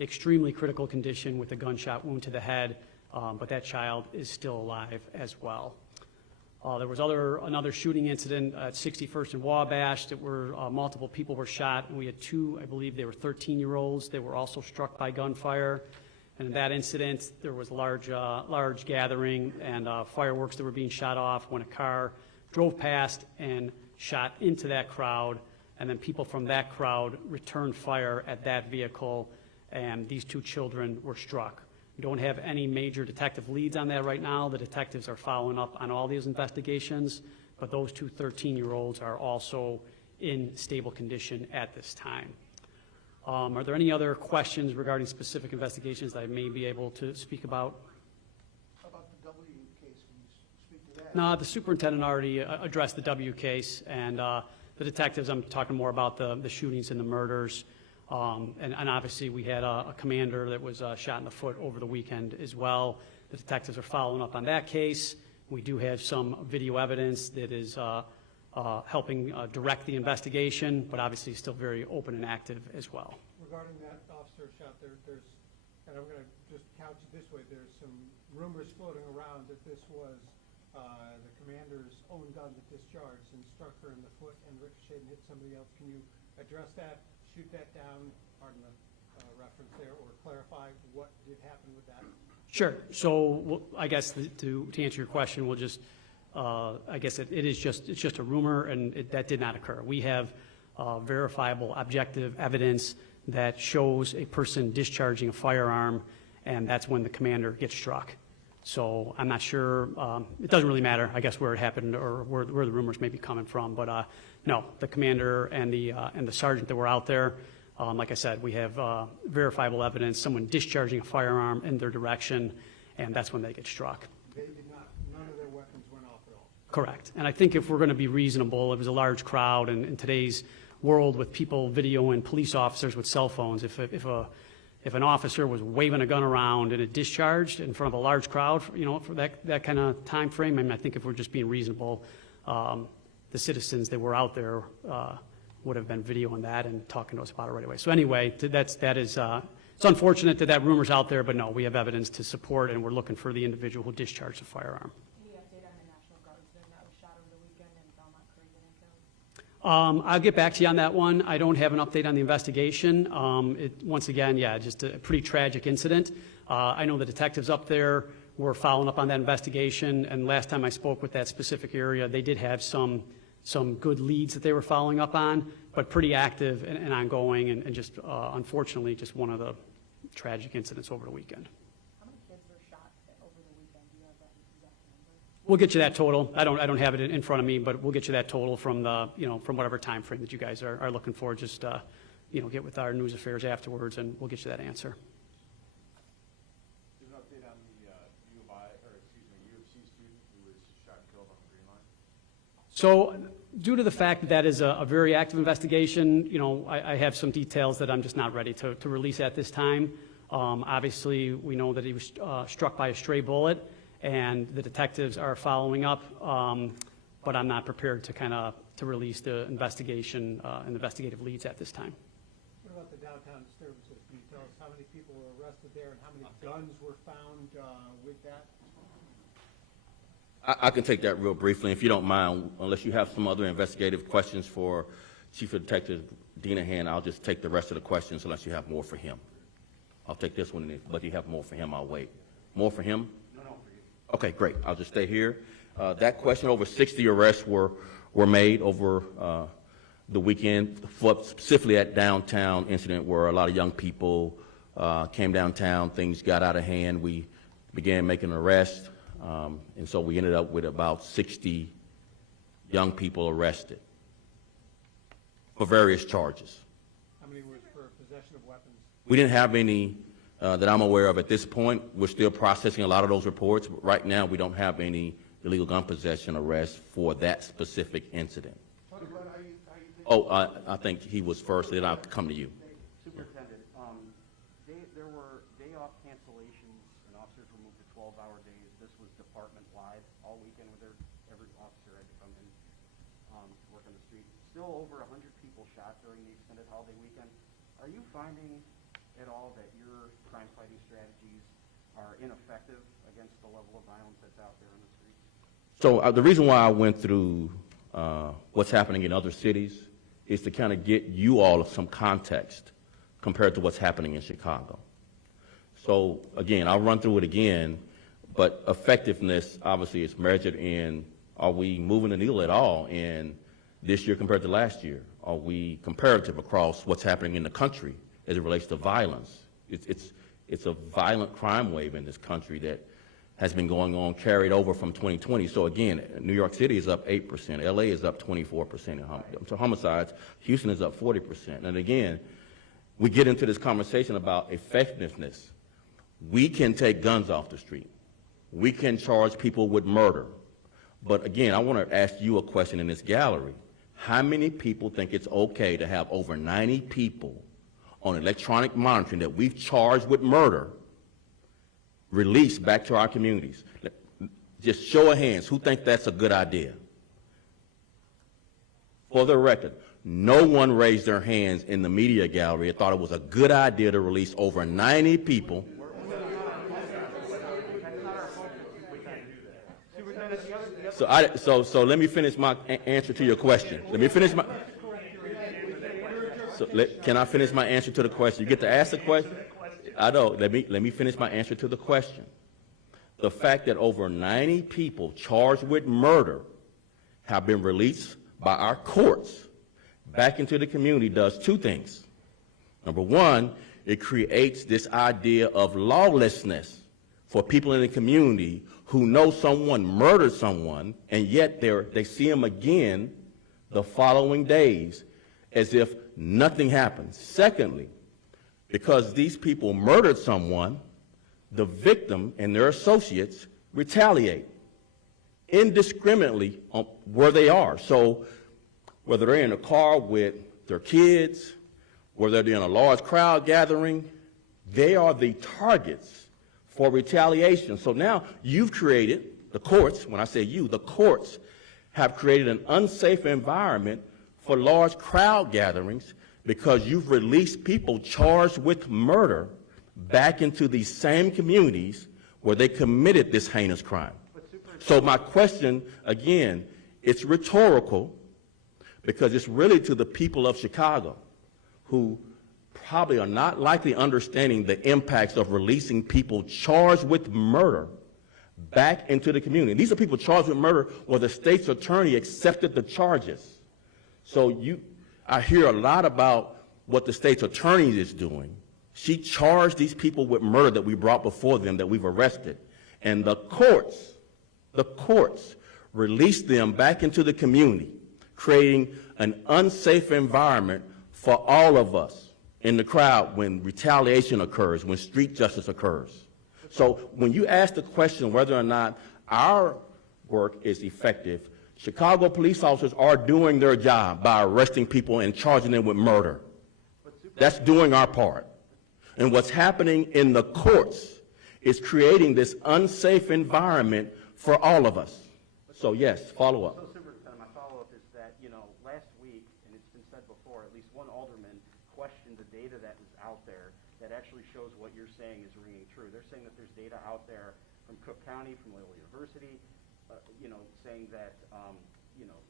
extremely critical condition with a gunshot wound to the head, but that child is still alive as well. There was another shooting incident at 61st and Wabash that were multiple people were shot, and we had two, I believe they were 13-year-olds. They were also struck by gunfire. And in that incident, there was a large gathering and fireworks that were being shot off when a car drove past and shot into that crowd, and then people from that crowd returned fire at that vehicle, and these two children were struck. We don't have any major detective leads on that right now. The detectives are following up on all these investigations, but those two 13-year-olds are also in stable condition at this time. Are there any other questions regarding specific investigations that I may be able to speak about? How about the W case? Can you speak to that? No, the superintendent already addressed the W case, and the detectives, I'm talking more about the shootings and the murders. And obviously we had a commander that was shot in the foot over the weekend as well. The detectives are following up on that case. We do have some video evidence that is helping direct the investigation, but obviously still very open and active as well. Regarding that officer shot, there's, and I'm going to just couch it this way, there's some rumors floating around that this was the commander's own gun that discharged and struck her in the foot and ricocheted and hit somebody else. Can you address that, shoot that down, pardon the reference there, or clarify what did happen with that? Sure. So I guess to answer your question, we'll just I guess it's just a rumor, and that did not occur. We have verifiable, objective evidence that shows a person discharging a firearm, and that's when the commander gets struck. So I'm not sure. It doesn't really matter, I guess, where it happened or where the rumors may be coming from. But no, the commander and the sergeant that were out there, like I said, we have verifiable evidence, someone discharging a firearm in their direction, and that's when they get struck. They did not, none of their weapons went off at all? Correct. And I think if we're going to be reasonable, it was a large crowd, and in today's world with people videoing police officers with cell phones, if an officer was waving a gun around and it discharged in front of a large crowd, for that kind of time frame, I mean, I think if we're just being reasonable, the citizens that were out there would have been videoing that and talking to us about it right away. So anyway, it's unfortunate that rumor's out there, but no, we have evidence to support, and we're looking for the individual who discharged the firearm. Any update on the National Guardsman that was shot over the weekend in Belmont Creek and killed? I'll get back to you on that one. I don't have an update on the investigation. Once again, yeah, just a pretty tragic incident. I know the detectives up there were following up on that investigation, and last time I spoke with that specific area, they did have some good leads that they were following up on, but pretty active and ongoing, and just unfortunately just one of the tragic incidents over the weekend. How many kids were shot over the weekend? Do you have that exact number? We'll get you that total. I don't have it in front of me, but we'll get you that total from from whatever time frame that you guys are looking for. Just get with our news affairs afterwards, and we'll get you that answer. There's an update on the UFC student who was shot and killed on the Green Line? So, due to the fact that is a very active investigation, I have some details that I'm just not ready to release at this time. Obviously, we know that he was struck by a stray bullet, and the detectives are following up, but I'm not prepared to release the investigation and investigative leads at this time. What about the downtown disturbances? Can you tell us how many people were arrested there and how many guns were found with that? I can take that real briefly, if you don't mind, unless you have some other investigative questions for Chief of Detective Dinahan. I'll just take the rest of the questions unless you have more for him. I'll take this one, but if you have more for him, I'll wait. More for him? No, for you. Okay, great. I'll just stay here. That question, over 60 arrests were made over the weekend, specifically at downtown incident where a lot of young people came downtown. Things got out of hand. We began making arrests. And so we ended up with about 60 young people arrested for various charges. How many were for possession of weapons? We didn't have any that I'm aware of at this point. We're still processing a lot of those reports, but right now we don't have any illegal gun possession arrests for that specific incident. I think he was first, then I'll come to you. Superintendent, there were day-off cancellations and officers were moved to 12-hour days. This was department-wide all weekend where every officer had to come in to work on the street. Still over 100 people shot during the extended holiday weekend. Are you finding at all that your crime-fighting strategies are ineffective against the level of violence that's out there on the streets? So the reason why I went through what's happening in other cities is to kind of get you all some context compared to what's happening in Chicago. So again, I'll run through it again, but effectiveness obviously is measured in, are we moving the needle at all in this year compared to last year? Are we comparative across what's happening in the country as it relates to violence? It's a violent crime wave in this country that has been going on, carried over from 2020. So again, New York City is up 8%, LA is up 24% in homicides, Houston is up 40%. And again, we get into this conversation about effectiveness. We can take guns off the street. We can charge people with murder. But again, I want to ask you a question in this gallery. How many people think it's okay to have over 90 people on electronic monitoring that we've charged with murder released back to our communities? Just show of hands, who think that's a good idea? For the record, no one raised their hands in the media gallery and thought it was a good idea to release over 90 people. So let me finish my answer to your question. Let me finish my. Can I finish my answer to the question? You get to ask the question. I know. Let me finish my answer to the question. The fact that over 90 people charged with murder have been released by our courts back into the community does two things. Number one, it creates this idea of lawlessness for people in the community who know someone murdered someone, and yet they see him again the following days as if nothing happened. Secondly, because these people murdered someone, the victim and their associates retaliate indiscriminately on where they are. So whether they're in a car with their kids, whether they're in a large crowd gathering, they are the targets for retaliation. So now you've created, the courts, when I say you, the courts have created an unsafe environment for large crowd gatherings because you've released people charged with murder back into these same communities where they committed this heinous crime. So my question, again, it's rhetorical because it's really to the people of Chicago who probably are not likely understanding the impacts of releasing people charged with murder back into the community. These are people charged with murder where the state's attorney accepted the charges. So I hear a lot about what the state's attorney is doing. She charged these people with murder that we brought before them, that we've arrested. And the courts released them back into the community, creating an unsafe environment for all of us in the crowd when retaliation occurs, when street justice occurs. So when you ask the question whether or not our work is effective, Chicago police officers are doing their job by arresting people and charging them with murder. That's doing our part. And what's happening in the courts is creating this unsafe environment for all of us. So yes, follow up. So Superintendent, my follow-up is that, last week, and it's been said before, at least one alderman questioned the data that was out there that actually shows what you're saying is ringing true. They're saying that there's data out there from Cook County, from Loyola University, saying that,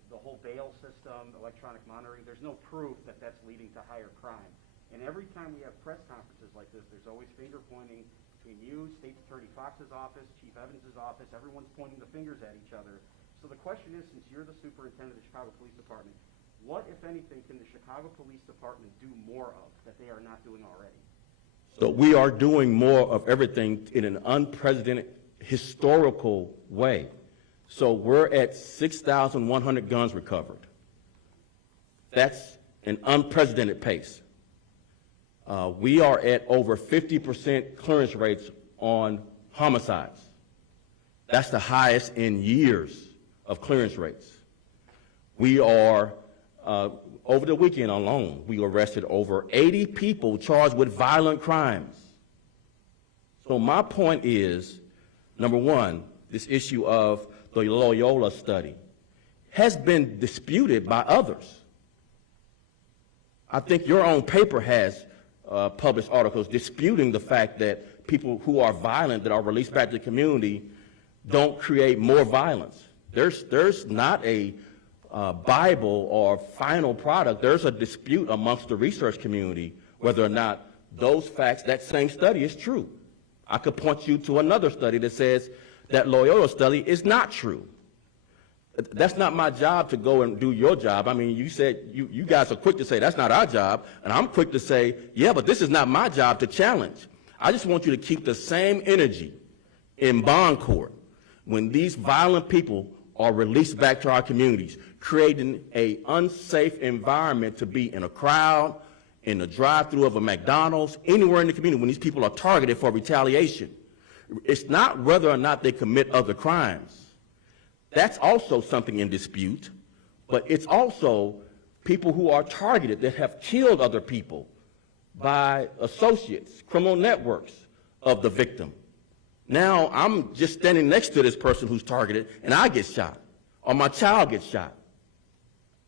the whole bail system, electronic monitoring, there's no proof that that's leading to higher crime. And every time we have press conferences like this, there's always finger pointing between you, State Attorney Fox's office, Chief Evans's office, everyone's pointing the fingers at each other. So the question is, since you're the superintendent of the Chicago Police Department, what, if anything, can the Chicago Police Department do more of that they are not doing already? So we are doing more of everything in an unprecedented historical way. So we're at 6,100 guns recovered. That's an unprecedented pace. We are at over 50% clearance rates on homicides. That's the highest in years of clearance rates. We are, over the weekend alone, we arrested over 80 people charged with violent crimes. So my point is, number one, this issue of the Loyola study has been disputed by others. I think your own paper has published articles disputing the fact that people who are violent that are released back to the community don't create more violence. There's not a Bible or final product. There's a dispute amongst the research community whether or not those facts, that same study is true. I could point you to another study that says that Loyola study is not true. That's not my job to go and do your job. I mean, you said, you guys are quick to say that's not our job, and I'm quick to say, yeah, but this is not my job to challenge. I just want you to keep the same energy in bond court when these violent people are released back to our communities, creating an unsafe environment to be in a crowd, in the drive-thru of a McDonald's, anywhere in the community when these people are targeted for retaliation. It's not whether or not they commit other crimes. That's also something in dispute, but it's also people who are targeted that have killed other people by associates, criminal networks of the victim. Now I'm just standing next to this person who's targeted and I get shot, or my child gets shot.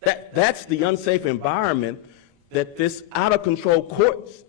That's the unsafe environment that this out-of-control courts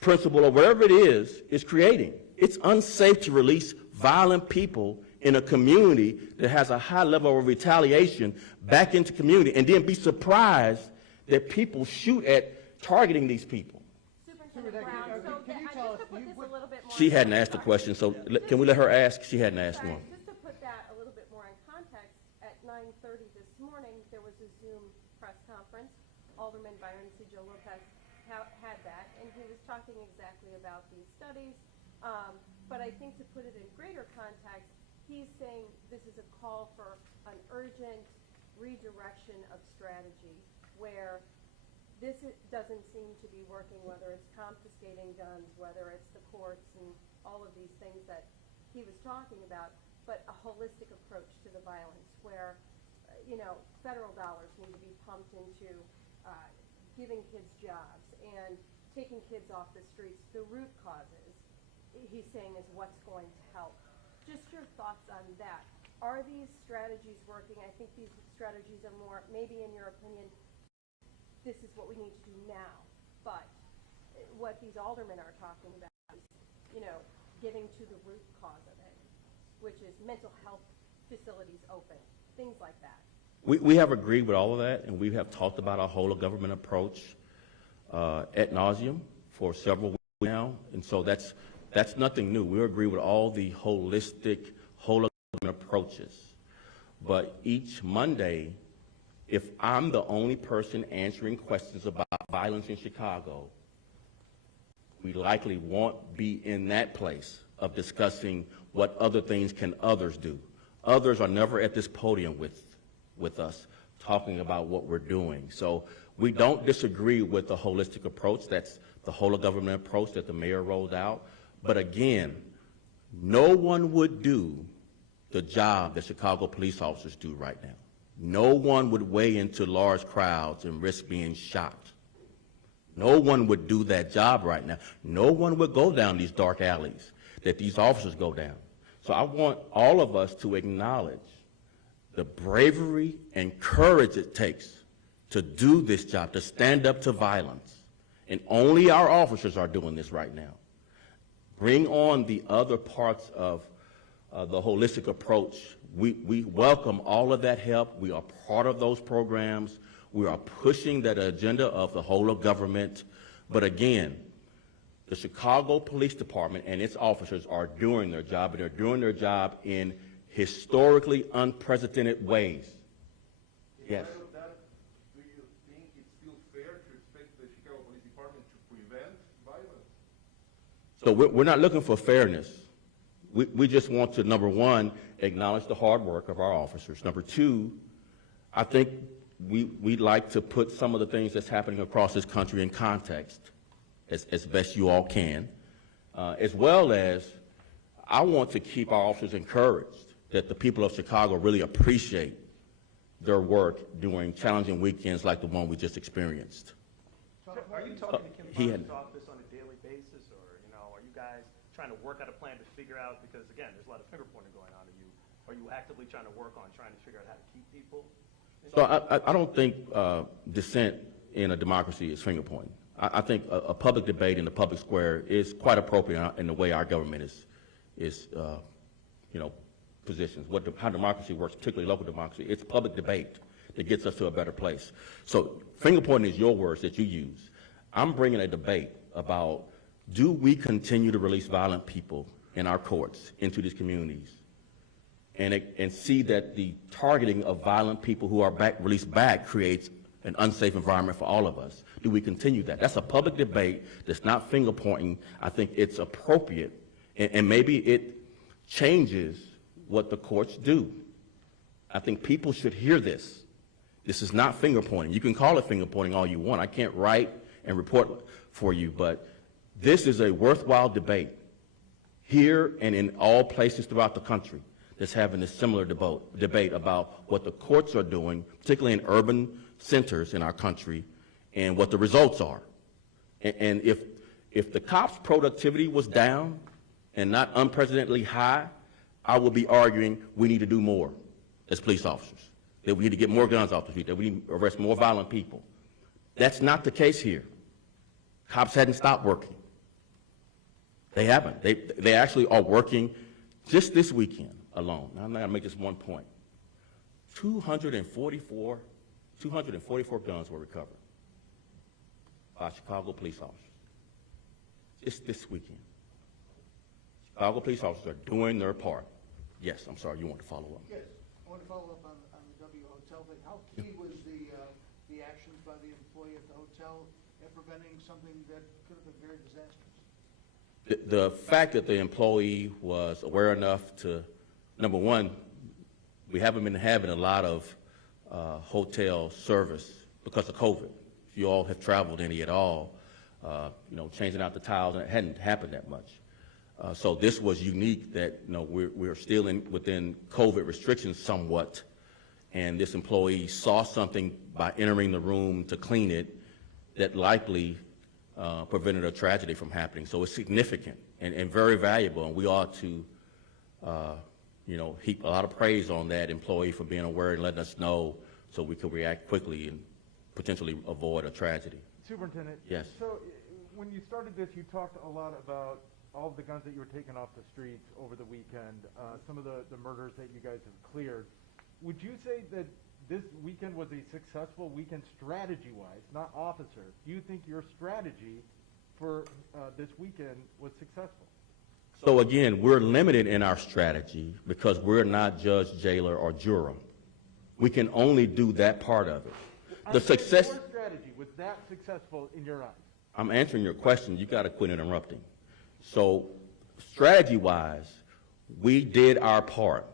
principle or wherever it is creating. It's unsafe to release violent people in a community that has a high level of retaliation back into community and then be surprised that people shoot at targeting these people. Superintendent Brown, so can you just tell us, to put this a little bit more. She hadn't asked a question, so can we let her ask? She hadn't asked Sorry, one. just to put that a little bit more in context, at 9:30 this morning, there was a Zoom press conference. Alderman Byron Cedillo Lopez had that, and he was talking exactly about these studies. But I think to put it in greater context, he's saying this is a call for an urgent redirection of strategy where this doesn't seem to be working, whether it's confiscating guns, whether it's the courts and all of these things that he was talking about, but a holistic approach to the violence where, federal dollars need to be pumped into giving kids jobs and taking kids off the streets. The root causes, he's saying, is what's going to help. Just your thoughts on that. Are these strategies working? I think these strategies are more, maybe in your opinion, this is what we need to do now. But what these aldermen are talking about is, getting to the root cause of it, which is mental health facilities open, things like that. We have agreed with all of that, and we have talked about our whole of government approach ad nauseum for several weeks now, and so that's nothing new. We agree with all the holistic, whole of government approaches. But each Monday, if I'm the only person answering questions about violence in Chicago, we likely won't be in that place of discussing what other things can others do. Others are never at this podium with us talking about what we're doing. So we don't disagree with the holistic approach. That's the whole of government approach that the mayor rolled out. But again, no one would do the job that Chicago police officers do right now. No one would weigh into large crowds and risk being shot. No one would do that job right now. No one would go down these dark alleys that these officers go down. So I want all of us to acknowledge the bravery and courage it takes to do this job, to stand up to violence. And only our officers are doing this right now. Bring on the other parts of the holistic approach. We welcome all of that help. We are part of those programs. We are pushing that agenda of the whole of government. But again, the Chicago Police Department and its officers are doing their job, and they're doing their job in historically unprecedented ways. Yes. In light of that, do you think it's still fair to expect the Chicago Police Department to prevent violence? So we're not looking for fairness. We just want to, number one, acknowledge the hard work of our officers. Number two, I think we'd like to put some of the things that's happening across this country in context as best you all can, as well as I want to keep our officers encouraged that the people of Chicago really appreciate their work during challenging weekends like the one we just experienced. Are you talking to Kim he had- Barnes' office on a daily basis, or are you guys trying to work out a plan to figure out, because again, there's a lot of finger pointing going on. Are you actively trying to work on trying to figure out how to keep people? So I don't think dissent in a democracy is finger pointing. I think a public debate in the public square is quite appropriate in the way our government is positions, how democracy works, particularly local democracy. It's public debate that gets us to a better place. So finger pointing is your words that you use. I'm bringing a debate about, do we continue to release violent people in our courts into these communities and see that the targeting of violent people who are released back creates an unsafe environment for all of us? Do we continue that? That's a public debate that's not finger pointing. I think it's appropriate, and maybe it changes what the courts do. I think people should hear this. This is not finger pointing. You can call it finger pointing all you want. I can't write and report for you, but this is a worthwhile debate here and in all places throughout the country that's having a similar debate about what the courts are doing, particularly in urban centers in our country, and what the results are. And if the cops' productivity was down and not unprecedentedly high, I would be arguing we need to do more as police officers, that we need to get more guns off the street, that we need to arrest more violent people. That's not the case here. Cops hadn't stopped working. They haven't. They actually are working just this weekend alone. Now, I'm going to make this one point. 244 guns were recovered by Chicago police officers just this weekend. Chicago police officers are doing their part. Yes, I'm sorry, you want to follow up? Yes, I want to follow up on the W hotel thing. How key was the actions by the employee at the hotel in preventing something that could have been very disastrous? The fact that the employee was aware enough to, number one, we haven't been having a lot of hotel service because of COVID. If you all have traveled any at all, changing out the tiles, and it hadn't happened that much. So this was unique that, we're still within COVID restrictions somewhat, and this employee saw something by entering the room to clean it that likely prevented a tragedy from happening. So it's significant and very valuable, and we ought to, heap a lot of praise on that employee for being aware and letting us know so we could react quickly and potentially avoid a tragedy. Superintendent. Yes. So when you started this, you talked a lot about all of the guns that you were taking off the streets over the weekend, some of the murders that you guys have cleared. Would you say that this weekend was a successful weekend strategy-wise, not officer? Do you think your strategy for this weekend was successful? So again, we're limited in our strategy because we're not judge, jailer, or juror. We can only do that part of it. The success. Your strategy, was that successful in your eyes? I'm answering your question. You got to quit interrupting. So strategy-wise, we did our part.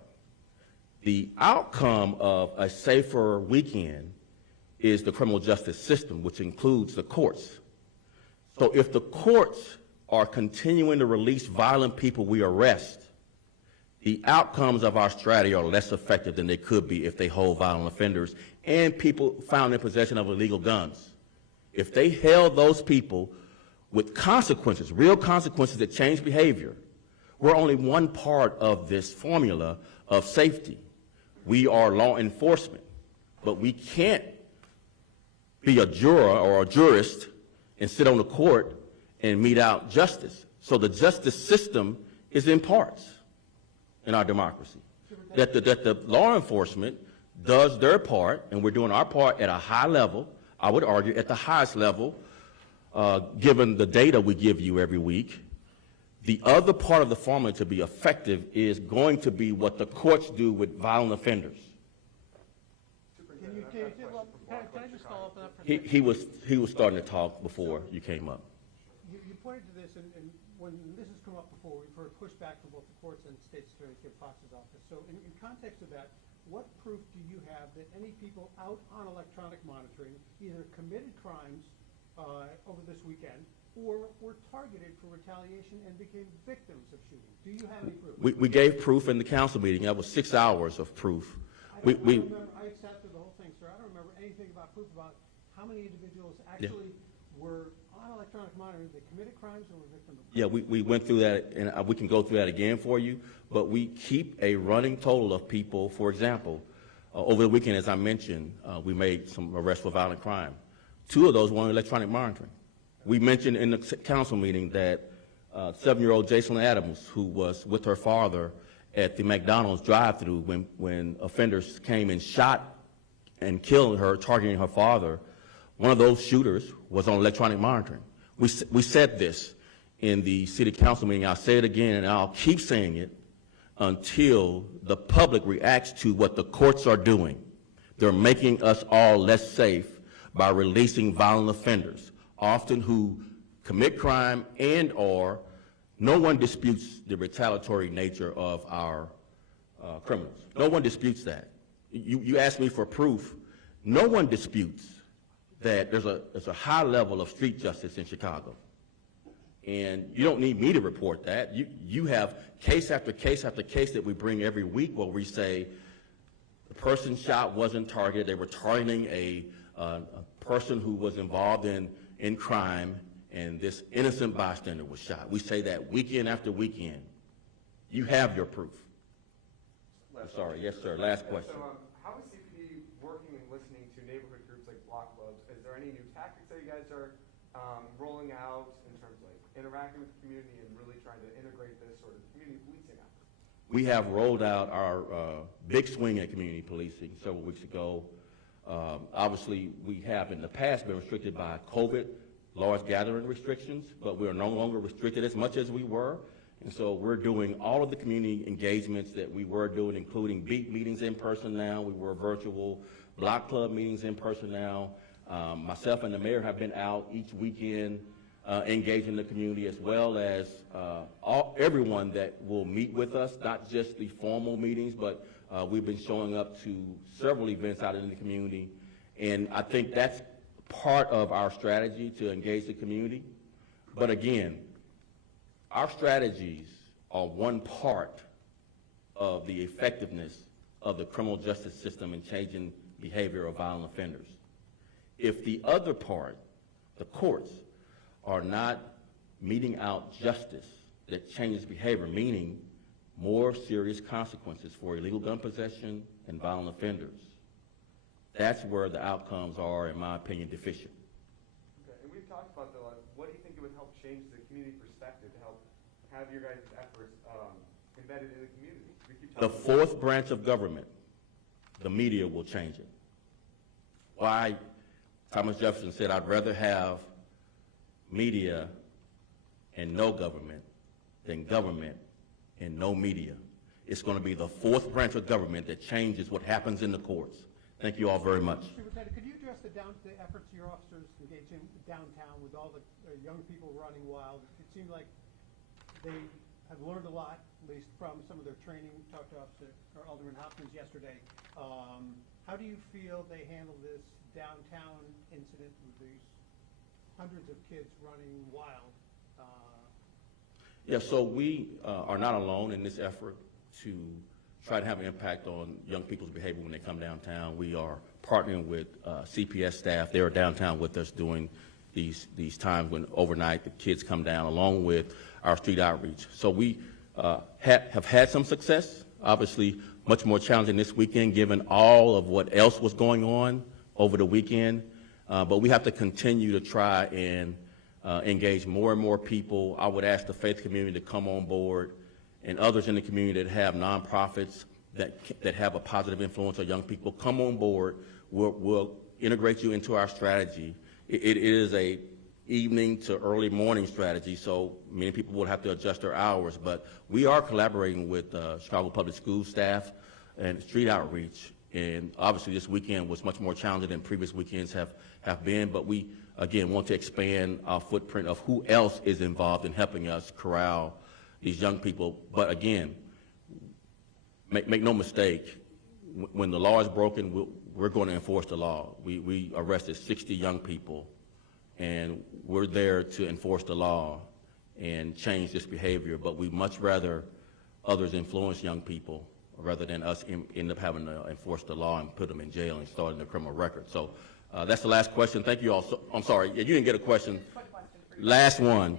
The outcome of a safer weekend is the criminal justice system, which includes the courts. So if the courts are continuing to release violent people we arrest, the outcomes of our strategy are less effective than they could be if they hold violent offenders and people found in possession of illegal guns. If they held those people with consequences, real consequences that change behavior, we're only one part of this formula of safety. We are law enforcement, but we can't be a juror or a jurist and sit on the court and mete out justice. So the justice system is in parts in our democracy. That the law enforcement does their part, and we're doing our part at a high level, I would argue at the highest level, given the data we give you every week. The other part of the formula to be effective is going to be what the courts do with violent offenders. Can I just follow up on that for a second? He was starting to talk before you came up. You pointed to this, and when this has come up before, we've heard pushback from both the courts and State's Attorney Kim Fox's office. So in context of that, what proof do you have that any people out on electronic monitoring either committed crimes over this weekend or were targeted for retaliation and became victims of shooting? Do you have any proof? We gave proof in the council meeting. That was 6 hours of proof. I sat through the whole thing, sir. I don't remember anything about proof about how many individuals actually were on electronic monitoring. They committed crimes or were victims of crimes. Yeah, we went through that, and we can go through that again for you. But we keep a running total of people. For example, over the weekend, as I mentioned, we made some arrests for violent crime. 2 of those were on electronic monitoring. We mentioned in the council meeting that 7-year-old Jason Adams, who was with her father at the McDonald's drive-thru when offenders came and shot and killed her, targeting her father, one of those shooters was on electronic monitoring. We said this in the city council meeting. I'll say it again, and I'll keep saying it until the public reacts to what the courts are doing. They're making us all less safe by releasing violent offenders, often who commit crime and/or no one disputes the retaliatory nature of our criminals. No one disputes that. You asked me for proof. No one disputes that there's a high level of street justice in Chicago. And you don't need me to report that. You have case after case after case that we bring every week where we say the person shot wasn't targeted. They were targeting a person who was involved in crime, and this innocent bystander was shot. We say that weekend after weekend. You have your proof. I'm sorry. Yes, sir. Last question. So, how is CPD working and listening to neighborhood groups like block clubs? Is there any new tactics that you guys are rolling out in terms of like interacting with the community and really trying to integrate this sort of community policing effort? We have rolled out our big swing at community policing several weeks ago. Obviously, we have in the past been restricted by COVID, large gathering restrictions, but we are no longer restricted as much as we were. And so we're doing all of the community engagements that we were doing, including beat meetings in person now. We were virtual block club meetings in person now. Myself and the mayor have been out each weekend engaging the community, as well as everyone that will meet with us, not just the formal meetings, but we've been showing up to several events out in the community. And I think that's part of our strategy to engage the community. But again, our strategies are one part of the effectiveness of the criminal justice system in changing behavior of violent offenders. If the other part, the courts, are not meting out justice that changes behavior, meaning more serious consequences for illegal gun possession and violent offenders, that's where the outcomes are, in my opinion, deficient. Okay, and we've talked about what do you think it would help change the community perspective to help have your guys' efforts embedded in the community? The fourth branch of government, the media, will change it. Why Thomas Jefferson said, I'd rather have media and no government than government and no media. It's going to be the fourth branch of government that changes what happens in the courts. Thank you all very much. Superintendent, could you address the efforts your officers engage in downtown with all the young people running wild? It seemed like they have learned a lot, at least from some of their training. We talked to Alderman Hopkins yesterday. How do you feel they handle this downtown incident with these hundreds of kids running wild? Yeah, so we are not alone in this effort to try to have an impact on young people's behavior when they come downtown. We are partnering with CPS staff. They are downtown with us during these times when overnight the kids come down, along with our street outreach. So we have had some success, obviously much more challenging this weekend given all of what else was going on over the weekend. But we have to continue to try and engage more and more people. I would ask the faith community to come on board, and others in the community that have nonprofits that have a positive influence on young people, come on board. We'll integrate you into our strategy. It is a evening to early morning strategy, so many people will have to adjust their hours, but we are collaborating with Chicago Public Schools staff and street outreach. And obviously this weekend was much more challenging than previous weekends have been, but we, again, want to expand our footprint of who else is involved in helping us corral these young people. But again, make no mistake, when the law is broken, we're going to enforce the law. We arrested 60 young people, and we're there to enforce the law and change this behavior, but we much rather others influence young people rather than us end up having to enforce the law and put them in jail and starting their criminal record. So that's the last question. Thank you all. So, I'm sorry, you didn't get a question. Last one.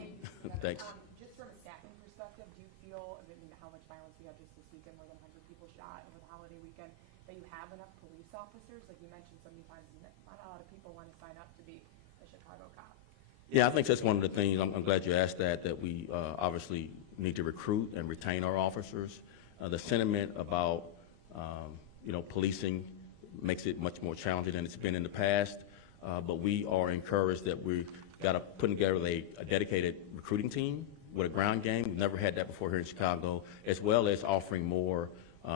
Thanks. Just from a staffing perspective, do you feel, I mean, how much violence we had just this weekend, more than 100 people shot over the holiday weekend, that you have enough police officers? Like you mentioned so many times, not a lot of people want to sign up to be a Chicago cop. Yeah, I think that's one of the things, I'm glad you asked that we obviously need to recruit and retain our officers. The sentiment about, policing makes it much more challenging than it's been in the past, but we are encouraged that we've got to put together a dedicated recruiting team with a ground game. We've never had that before here in Chicago, as well as offering more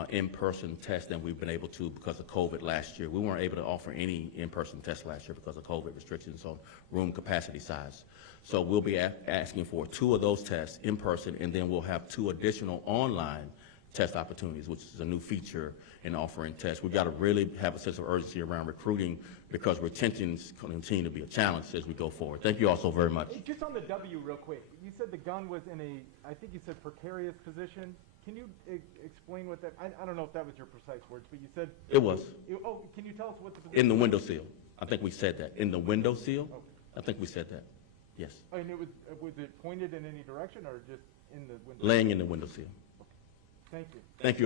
in-person tests than we've been able to because of COVID last year. We weren't able to offer any in-person tests last year because of COVID restrictions on room capacity size. So we'll be asking for 2 of those tests in person, and then we'll have 2 additional online test opportunities, which is a new feature in offering tests. We've got to really have a sense of urgency around recruiting because retentions continue to be a challenge as we go forward. Thank you all so very much. Hey, just on the W real quick, you said the gun was in a, I think you said precarious position. Can you explain what that, I don't know if that was your precise words, but you said. It was. Can you tell us what the position? In the window sill. I think we said that. In the window sill? Okay. I think we said that. Yes. And was it pointed in any direction or just in the window? Laying in the window sill. Thank you. Thank you.